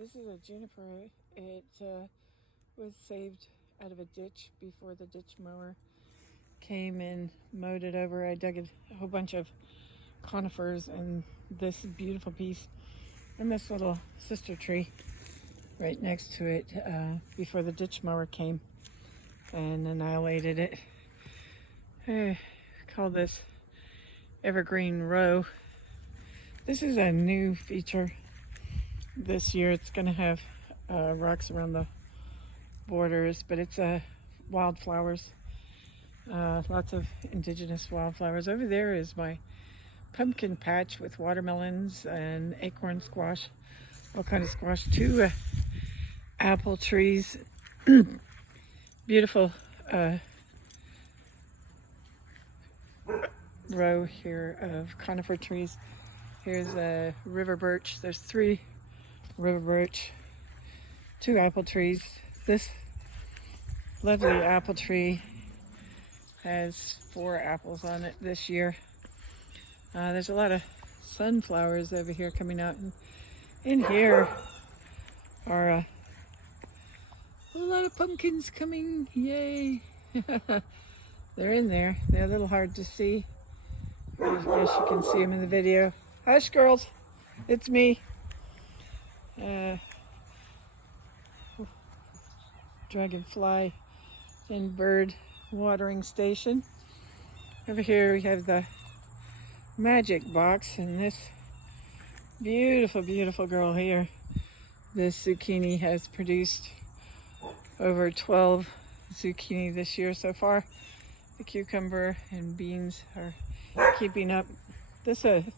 This is a juniper. It was saved out of a ditch before the ditch mower came and mowed it over. I dug a whole bunch of conifers and this beautiful piece and this little sister tree right next to it before the ditch mower came and annihilated it. I call this Evergreen Row. This is a new feature this year. It's going to have rocks around the borders, but it's wildflowers. Lots of indigenous wildflowers. Over there is my pumpkin patch with watermelons and acorn squash, all kind of squash. 2 apple trees. Beautiful row here of conifer trees. Here's a river birch. There's 3 river birch, 2 apple trees. This lovely apple tree has 4 apples on it this year. There's a lot of sunflowers over here coming out, and in here are a lot of pumpkins coming. Yay! They're in there. They're a little hard to see. I guess you can see them in the video. Hush, girls. It's me. Dragonfly and bird watering station. Over here we have the magic box, and this beautiful girl here. This zucchini has produced over 12 zucchini this year so far. The cucumber and beans are keeping up. This is a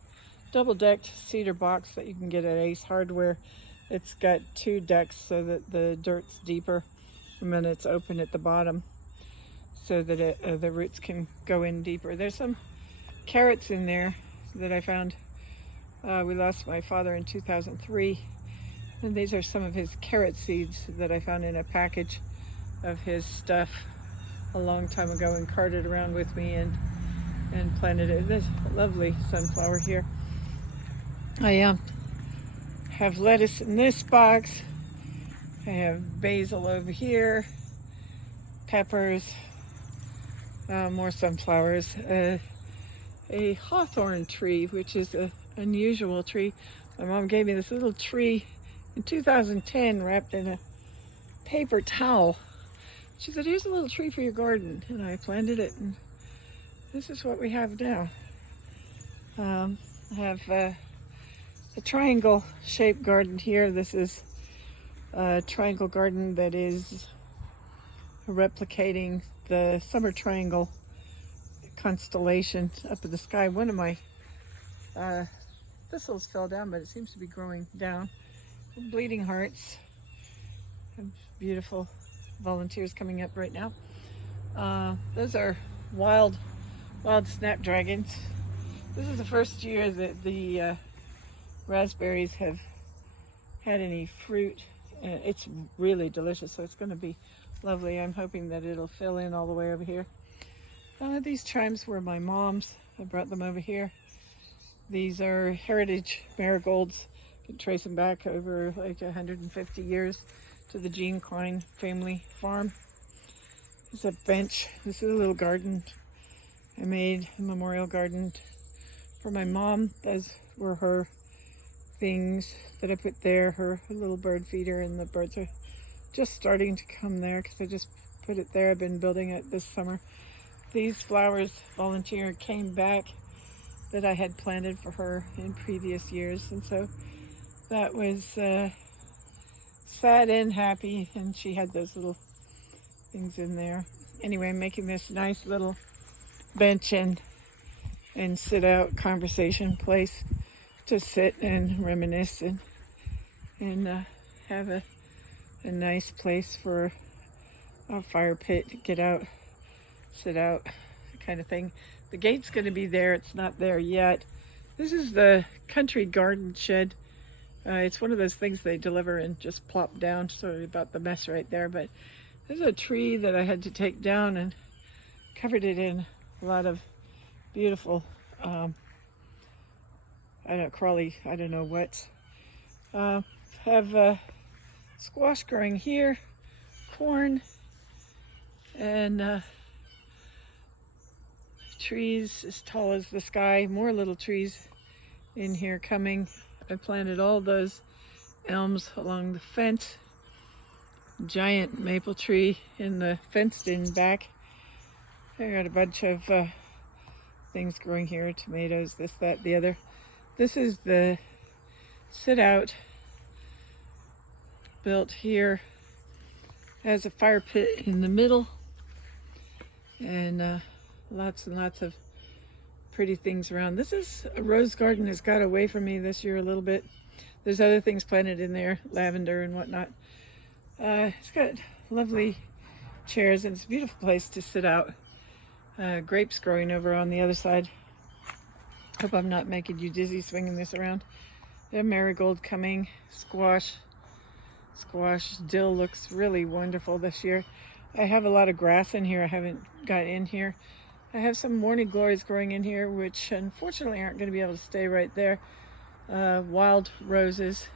double-decked cedar box that you can get at Ace Hardware. It's got 2 decks so that the dirt's deeper, and then it's open at the bottom so that the roots can go in deeper. There's some carrots in there that I found. We lost my father in 2003, and these are some of his carrot seeds that I found in a package of his stuff a long time ago and carted around with me and planted it. There's a lovely sunflower here. I have lettuce in this box. I have basil over here, peppers, more sunflowers, a hawthorne tree, which is an unusual tree. My mom gave me this little tree in 2010 wrapped in a paper towel. She said, "Here's a little tree for your garden," and I planted it, and this is what we have now. I have a triangle shaped garden here. This is a triangle garden that is replicating the summer triangle constellation up in the sky. One of my thistles fell down, but it seems to be growing down. Bleeding hearts. Beautiful volunteers coming up right now. Those are wild snapdragons. This is the first year that the raspberries have had any fruit. It's really delicious, so it's going to be lovely. I'm hoping that it'll fill in all the way over here. These chimes were my mom's. I brought them over here. These are heritage marigolds. You can trace them back over like 150 years to the Jean Klein family farm. There's a bench. This is a little garden. I made a memorial garden for my mom. Those were her things that I put there, her little bird feeder, and the birds are just starting to come there because I just put it there. I've been building it this summer. These flowers, volunteer came back that I had planted for her in previous years, and so that was sad and happy, and she had those little things in there. Anyway, I'm making this nice little bench and sit out conversation place to sit and reminisce and have a nice place for a fire pit, get out, sit out, kind of thing. The gate's going to be there. It's not there yet. This is the country garden shed. It's one of those things they deliver and just plop down. Sorry about the mess right there, but there's a tree that I had to take down and covered it in a lot of beautiful crawly, I don't know what. Have squash growing here, corn, and trees as tall as the sky, more little trees in here coming. I planted all those elms along the fence, giant maple tree in the fenced-in back. I got a bunch of things growing here, tomatoes, this, that, the other. This is the sit-out built here. Has a fire pit in the middle, and lots and lots of pretty things around. This is a rose garden has got away from me this year a little bit. There's other things planted in there, lavender and whatnot. It's got lovely chairs, and it's a beautiful place to sit out. Grapes growing over on the other side. Hope I'm not making you dizzy swinging this around. A marigold coming, squash, dill looks really wonderful this year. I have a lot of grass in here I haven't got in here. I have some morning glories growing in here, which unfortunately aren't going to be able to stay right there. Wild roses,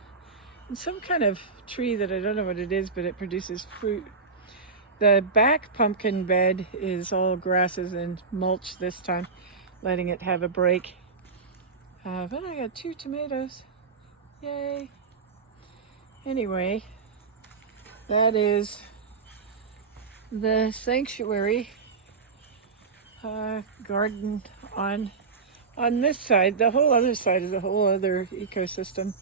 and some kind of tree that I don't know what it is, but it produces fruit. The back pumpkin bed is all grasses and mulch this time, letting it have a break. But I got 2 tomatoes. Yay! Anyway, that is the sanctuary garden on this side. The whole other side is a whole other ecosystem,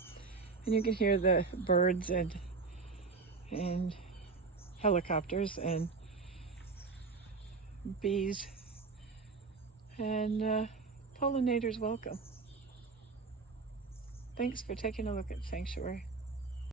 and you can hear the birds and helicopters and bees, and pollinators welcome. Thanks for taking a look at Sanctuary.